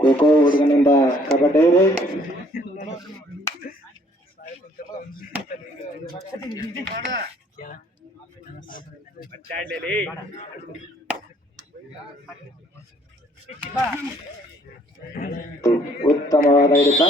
ಖೋಖೋ ಹುಡುಗನಿಂದ ಕಬಡ್ಡಿ ಉತ್ತಮವಾದ ಹಿಡಿತ.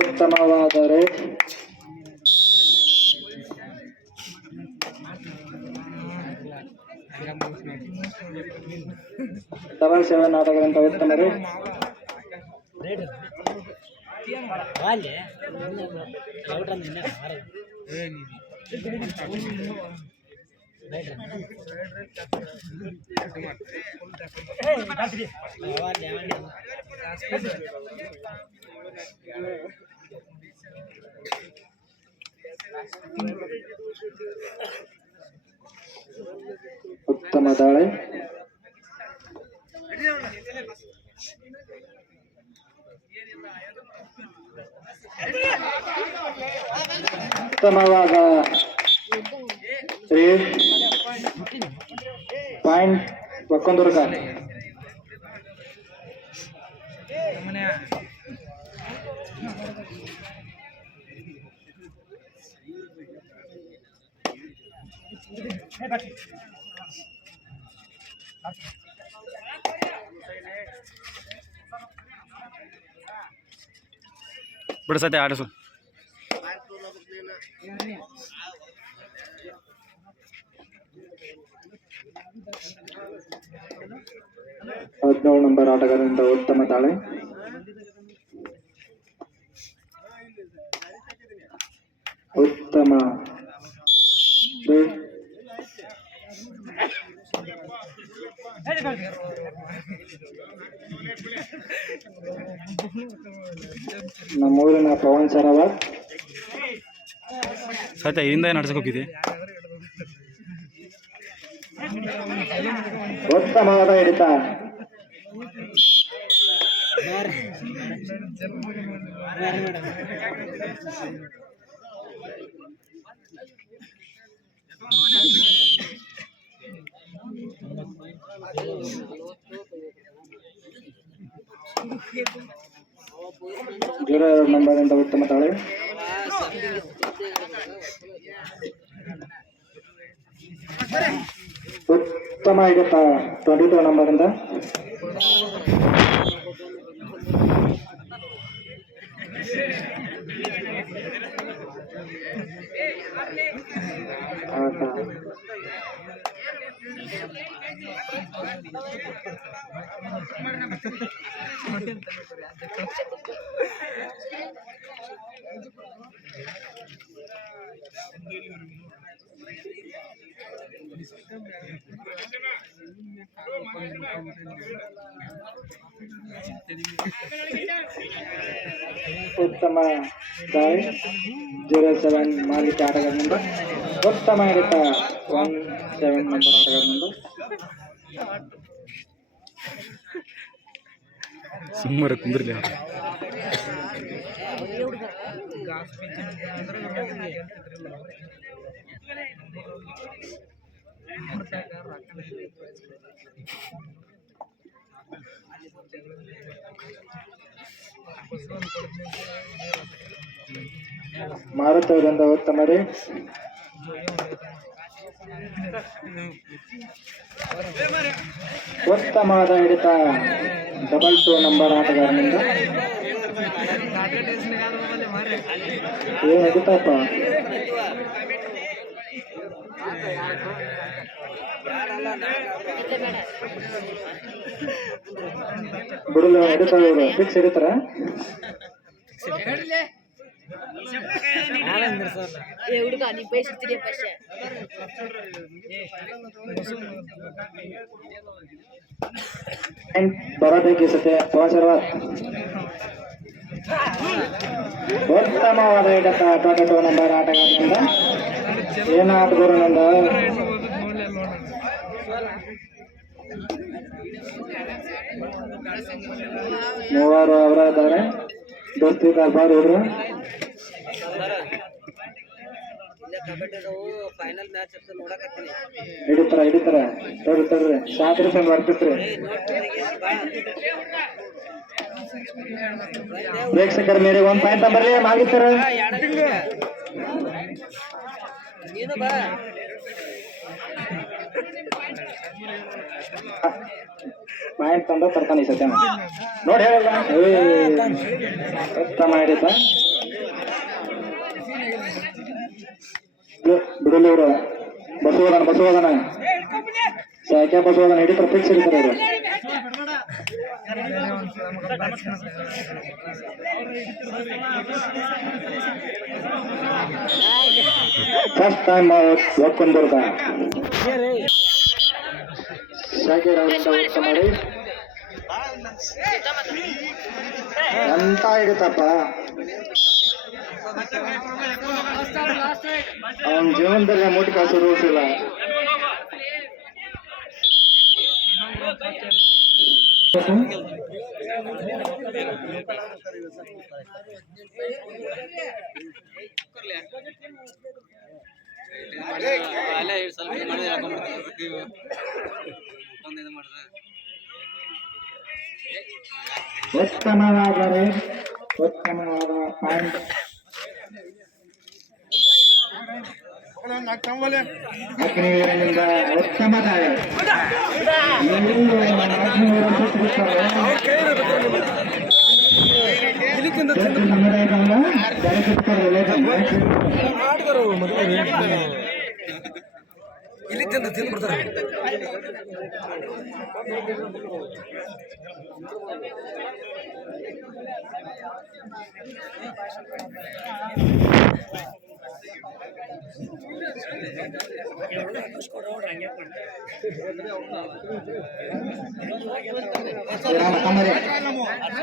ಉತ್ತಮವಾದ ರೇಟ್. ಡಬಲ್ 7 ಆಟಗಾರಂತ ಉತ್ತಮ ರೇಟ್. ಉತ್ತಮ ದಾಳಿ. ಉತ್ತಮವಾದ ಪಾಯಿಂಟ್ ಒಕ್ಕೊಂದುರ್ಗ. ಬಿಡಿಸತ್ತೆ ಆಡಿಸು. ಹದಿನೇಳು ನಂಬರ್ ಆಟಗಾರರಿಂದ ಉತ್ತಮ ದಾಳಿ. ಉತ್ತಮ ನಮ್ಮೂರಿನ ಪವನ್ ಸರವಾರ್ ಸತ್ಯ ಇದರಿಂದ ನಡ್ಸಕ್ ಹೋಗಿದೆ. ಉತ್ತಮವಾದ ಹಿಡಿತ. ನಂಬರಿಂದ ಉತ್ತಮ ತಾಳೆ. ಉತ್ತಮ ಹಿಡಿತ 22 ನಂಬರಿಂದ. ಉತ್ತಮ ದಾಳಿ 07 ಮಾಲೀಕ ಆಟಗಾರನಿಂದ. ಉತ್ತಮ ಹಿಡಿತ 17 ನಂಬರ್ ಆಟಗಾರನಿಂದ. ಸುಮ್ಮನೆ ಕುಂದ್ರಲಿ. ಮಾರುತವರಿಂದ ಉತ್ತಮ ರೇ. ಉತ್ತಮವಾದ ಹಿಡಿತ 22 ನಂಬರ್ ಆಟಗಾರನಿಂದ. ಏನು ಹಿಡಿತಪ್ಪ. ಬಿಡಲು ಹಿಡಿತಾರ ಇವರು ಫಿಕ್ಸ್ ಹಿಡಿತಾರ ಹುಡುಗ ನೀ ಬಯಸುತ್ತೀರಿ ಪಶ್ಯ ಬರೋದಕ್ಕೆ ಸತ್ಯ ಪವಾಸರ್ವಾತ್ ಉತ್ತಮವಾದ ಹಿಡಿತ ಟೊಮೆಟೊ ನಂಬರ್ ಆಟಗಾರನಿಂದ ಏನು ಆಟಗಾರನಿಂದ ಮೂವರು ಅವರ ಇದ್ದಾರೆ ದೋಸ್ತಿ ಬಾರ್ ಇವರು ಹಿಡಿತಾರ ತಡ್ರಿ ಸಾಕ್ರಿ ಸಂಗ್ ಬರ್ತೈತ್ರಿ ಪ್ರೇಕ್ಷಕರ ಮೇಲೆ 1 ಪಾಯಿಂಟ್ ಬರ್ಲಿ ಮಾಗಿತ್ತಾರ ಪಾಯಿಂಟ್ ತಂದ ತರ್ತಾನೆ ಸತ್ಯ ನೋಡಿ ಹೇಳಲ್ಲ ಉತ್ತಮ ಹಿಡಿತ ಬಿಡಲಿ ಇವರು ಬಸವೋದನ ಸಾಕ್ಯ ಬಸವೋದನ ಹಿಡಿತಾರೆ ಫಿಕ್ಸ್ ಹಿಡಿತಾರೆ ಇವರು ಫಸ್ಟ್ ಟೈಮ್ ಒಕ್ಕೊಂಡ್ಬರ್ದ ಸಾಕ್ಯ ರೌಂಡ್ ಮಾಡಿ ಎಂತ ಹಿಡಿತಪ್ಪ ಅವನ ಜೀವನದಲ್ಲಿ ಮುಟ್ಟಿ ಕಾಸು ರೂಲ್ಸ್ ಇಲ್ಲ ಉತ್ತಮವಾದ ಪಾಯಿಂಟ್ ಅಗ್ನಿವೀರನಿಂದ ಉತ್ತಮ ದಾಳಿ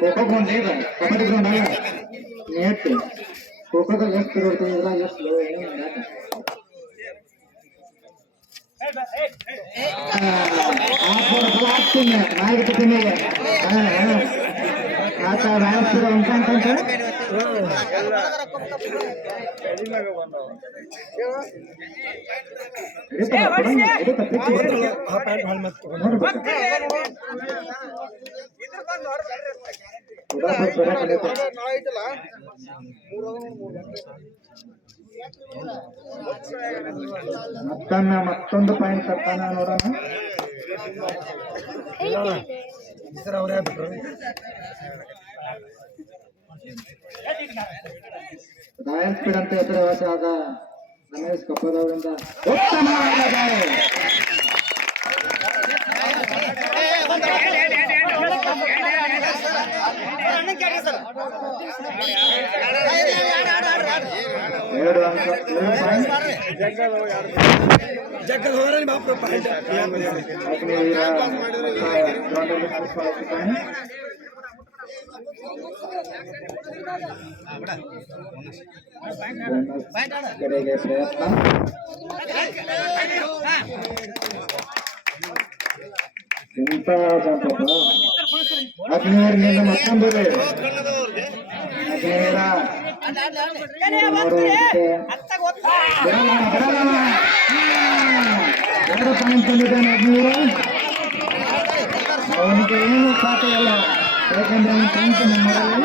ಖೋಖೋ ಗ್ರೌಂಡ್ ಇದೆ ಕಬಡ್ಡಿ ಗ್ರೌಂಡ್ ಅಲ್ಲ ನೆಟ್ ಖೋಖೋದಾಗ ಎಷ್ಟು ಇರುತ್ತೆ ಇದ್ರಾಗ ಎಷ್ಟು ಆಗ್ತೀನಿ ನಾಲ್ಕು ತಿಂಗಳಿಗೆ ಆತ ರಾಯಸ್ಪುರ ಅಂತ ಮತ್ತೊಂದು ಪಾಯಿಂಟ್ ತರ್ತಾನ ನೋಡೋಣ ರಾಯಲ್ ಸ್ಪೀಡ್ ಅಂತ ಹೆಸರುವಾಸಿ ಆದ ರಮೇಶ್ ಕಪ್ಪದವರಿಂದ ಉತ್ತಮವಾದ ದಾಳಿ ಎರಡು ಅಂಕ ಕಡೆಗೆ ಪ್ರಯತ್ನ ಎಂತ ಅಗ್ನಿವೀರನಿಂದ ಮತ್ತೊಂದು ಅಗ್ನಿವೀರ ಎರಡು ಪಾಯಿಂಟ್ ತಂದಿದ್ದಾನೆ ಅಗ್ನಿವೀರ ಅವನಿಗೆ ಏನು ಖಾತೆ ಇಲ್ಲ ಯಾಕಂದ್ರೆ ಅವನ ಪಾಯಿಂಟ್ ಮಾಡಲ್ಲ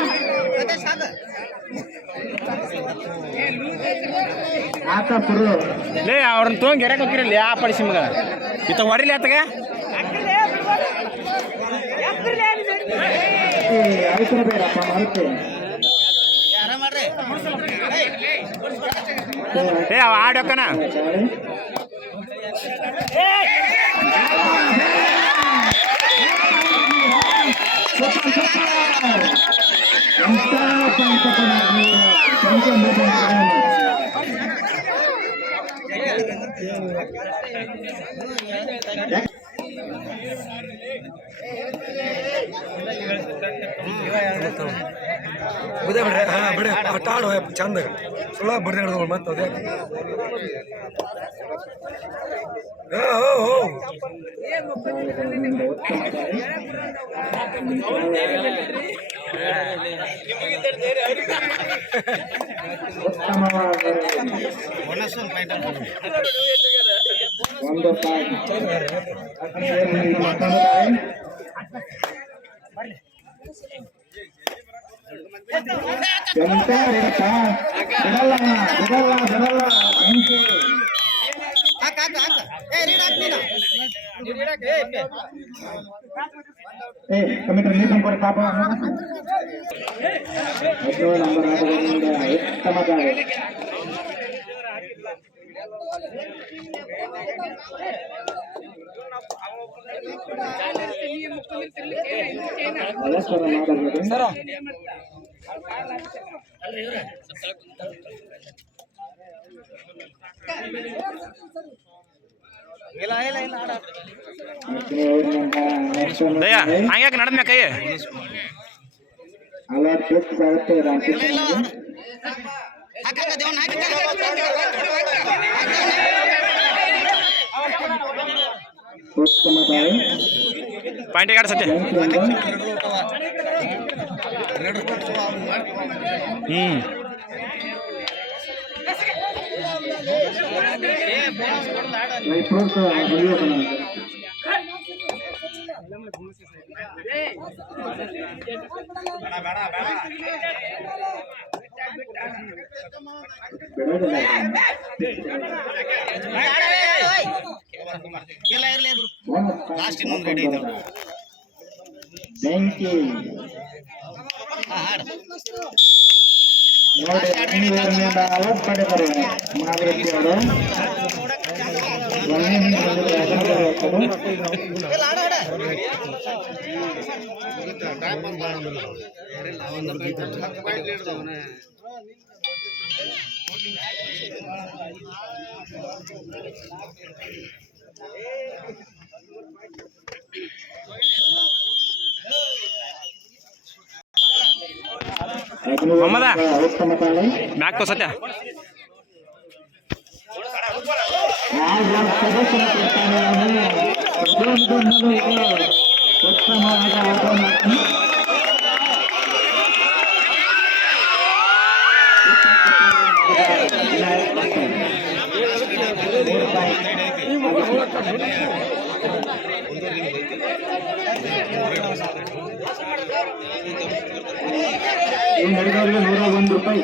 ಆತ ಪುರು ಲೇ ಅವ್ರನ್ನ ತೊಗೊಂಡು ಗೆರೆಗೆ ಹೋಗಿರಲಿ ಆ ಪಡಿಸಿ ಮಗ ಇತ್ತ ಹೊಡಿಲಿ ಆತಗ ಆಯ್ತು ಬೇಡಪ್ಪ ಮಾರುತ್ತೆ ಏ ಅವ ಆಡೋಕನ ಬುದೇ ಬಿಡ್ರಿ ಹಾಂ ಬಿಡಿ ಆಟ ಆಡು ಚಂದ ಸುಳ್ಳ ಬಿಡ್ದೆ ಹಿಡಿದು ಮತ್ತೆ ಅದೇ ಒಂದು ಎಂತ ಬಿಡಲ್ಲ ಬಿಡಲ್ಲ ಬಿಡಲ್ಲ ಅಂಕೆ ಕಮಿಟರ್ ನೀರು ನಂಬರ್ ಪಾಪ ನಂಬರ್ ಆಟದಿಂದ ಉತ್ತಮ ದಯ ಹಂಗ್ಯಾಕೆ ನಡದ್ಮ್ಯಾ ಕೈ ಅಲರ್ಟ್ ಫಿಕ್ಸ್ ಆಗುತ್ತೆ ರಾಕೇಶ್ ಉತ್ತಮ ದಾಳಿ ಪಾಯಿಂಟ್ ಎರಡು ಸತಿ ಫ್ರೂಟ್ಸ್ ಲಾಸ್ಟ್ ಇನ್ನೊಂದು ರೆಡಿ ಐತೆ ಬೆಂಕಿ ನೋಡಿ ಬೆಂಗಳೂರಿನಿಂದ ಅಲರ್ಟ್ ಪಡೆದರು ಮಾದೇವಿ ಅವರು ಮೊಹಮ್ಮದ ಉತ್ತಮ ತಾಳಿ ಮ್ಯಾಕ್ ತೋಸತ್ಯ ಉತ್ತಮವಾದ ಆಟವನ್ನು ಈ ನಡೆದವರಿಗೆ 101 ರೂಪಾಯಿ.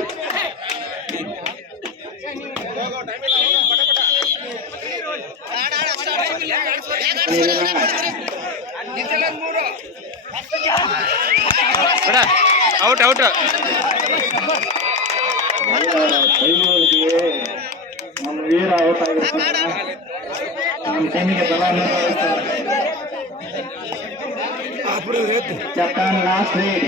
ಔಟ್ ಔಟ್ ನಮ್ಮ ವೀರ ಔಟ್ ಆಗಿರ್ತಾರೆ ನಮ್ಮ ಟೀಮಿಗೆ ಬಲ ಜಪಾನ್ ಲಾಸ್ಟ್ ರೇಟ್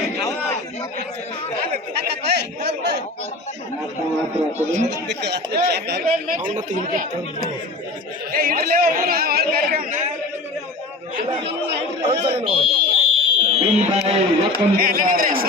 ಮಾತ್ರ